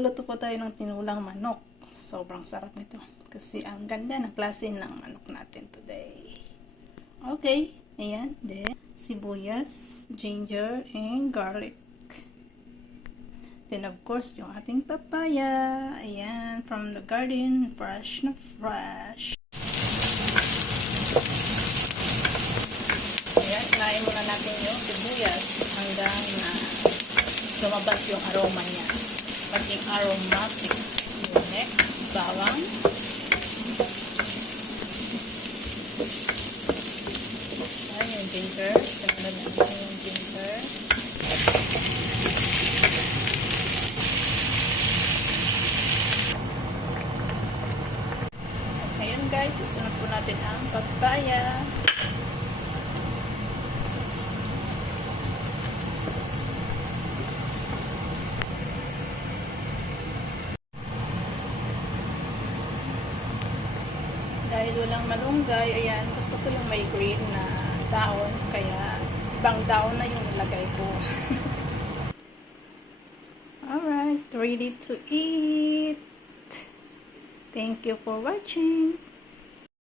magluluto po tayo ng tinulang manok. Sobrang sarap nito. Kasi ang ganda ng klase ng manok natin today. Okay, ayan. Then, sibuyas, ginger, and garlic. Then, of course, yung ating papaya. Ayan, from the garden. Fresh na fresh. Ayan, kinain muna natin yung sibuyas hanggang na lumabas yung aroma niya. Maging aromatic. Yung next, bawang. Ayan yung ginger. Sunod natin yung ginger. Ayan guys, isunod po natin ang papaya. Dahil walang malunggay, ayan, gusto ko yung may green na daon, kaya ibang daon na yung nilagay ko. Alright, ready to eat. Thank you for watching.